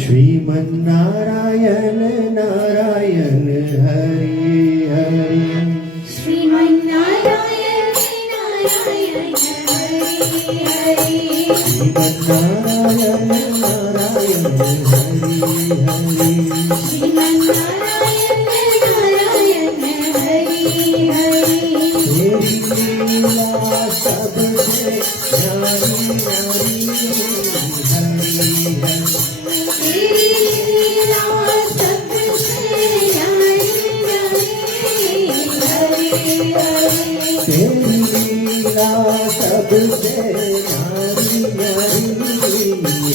શ્રીમન નારાયણ નારાયણ હરિ હરિ શ્રીમન નારાયણ નારાયણ હરિ હરિ શ્રીમન નારાયણ નારાયણ હરિ હરિ શ્રીમન નારાયણ નારાયણ હરિ હરિ તેરી લીલા સબસે ન્યારી ન્યારી હરિ હરિ तेरी लीला सबसे न्यारी न्यारी हरि हरि तेरी लीला सबसे न्यारी न्यारी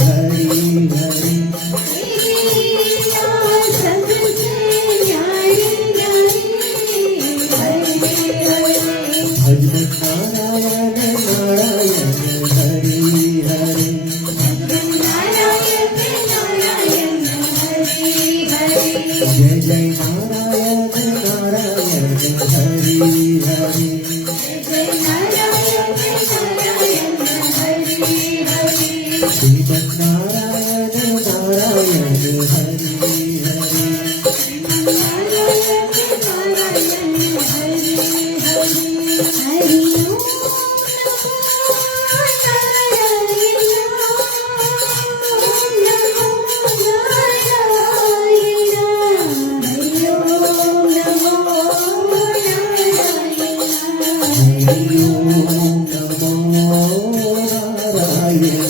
हरि हरि तेरी लीला सबसे न्यारी न्यारी हरि हरि भजन नारायण नारायण हरि हरि नारायण नारायण हरि हरि जय जय नारायण नारायण हरि हरि जय नारायण नारायण हरि हरि श्रीमन नारायण नारायण हरि हरि नारायण नारायण हरि हरि हरि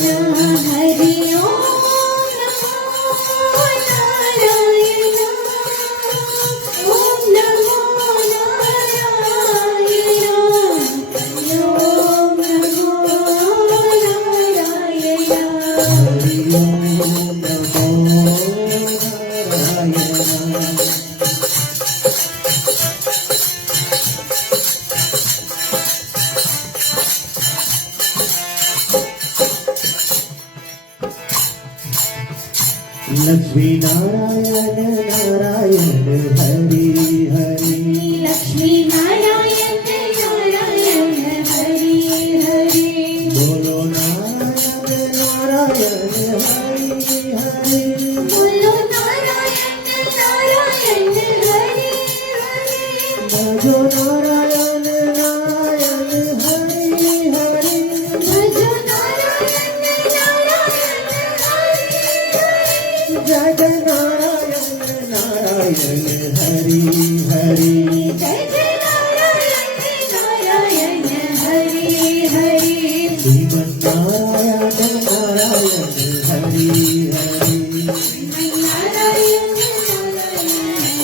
ओम हरि ओम नमो नारायण हरि ओम नारायण ओम नमो नारायण हरि ओम नमो नारायण हरि ओम नमो नारायण लक्ष्मी नारायण नारायण हरि हरि लक्ष्मी नारायण नारायण हरि हरि बोलो नारायण नारायण हरि हरि बोलो नारायण नारायण हरि हरि भजो नारायण नारायण हरि हरि भजो नारायण नारायण हरि जय जय नारायण नारायण हरि हरि जय जय नारायण नारायण हरि हरि श्रीमन नारायण नारायण हरि हरि नारायण नारायण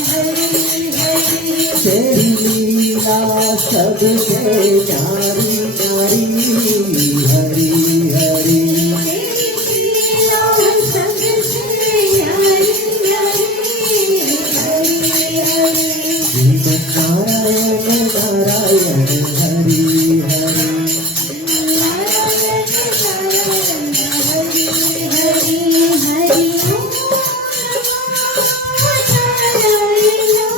हरि हरि तेरी लीला सबसे न्यारी न्यारी हरि हरि तेरी लीला सबसे न्यारी न्यारी हरि हरि श्रीमन नारायण नारायण हरि हरि नारायण नारायण हरि हरि हरि ओम नारायण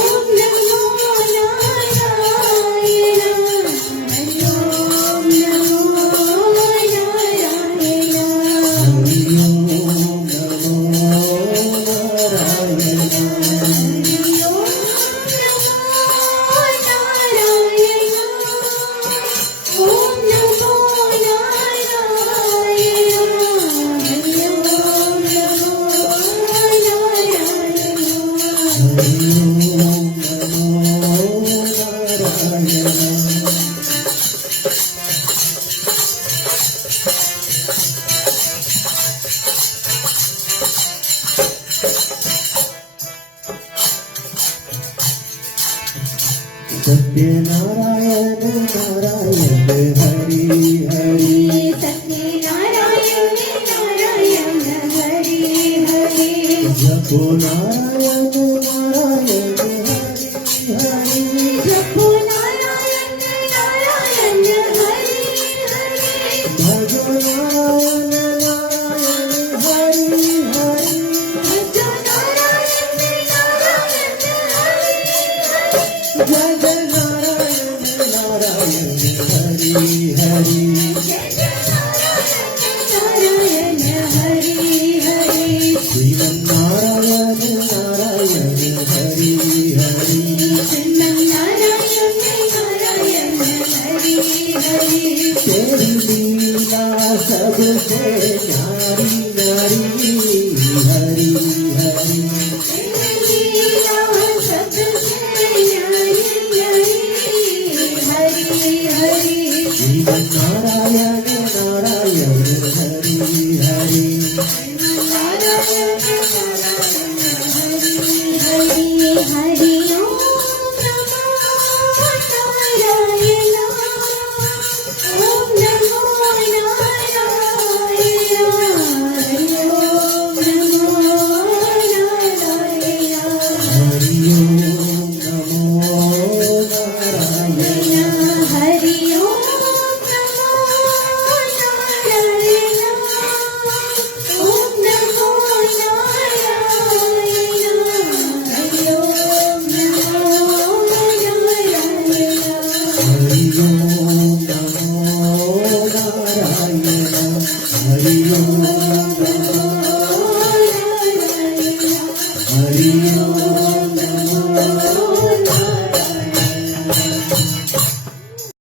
ओम नमो नारायण हरि ओम नमो नारायण हरि ओम नमो नारायण हरि ओम नमो नारायण ओम नमो नारायण हरि ओम नमो नारायण हरि ओम नमो नारायण सत्यनारायण नारायण हरि हरि सत्यनारायण नारायण हरि हरि जपो नारायण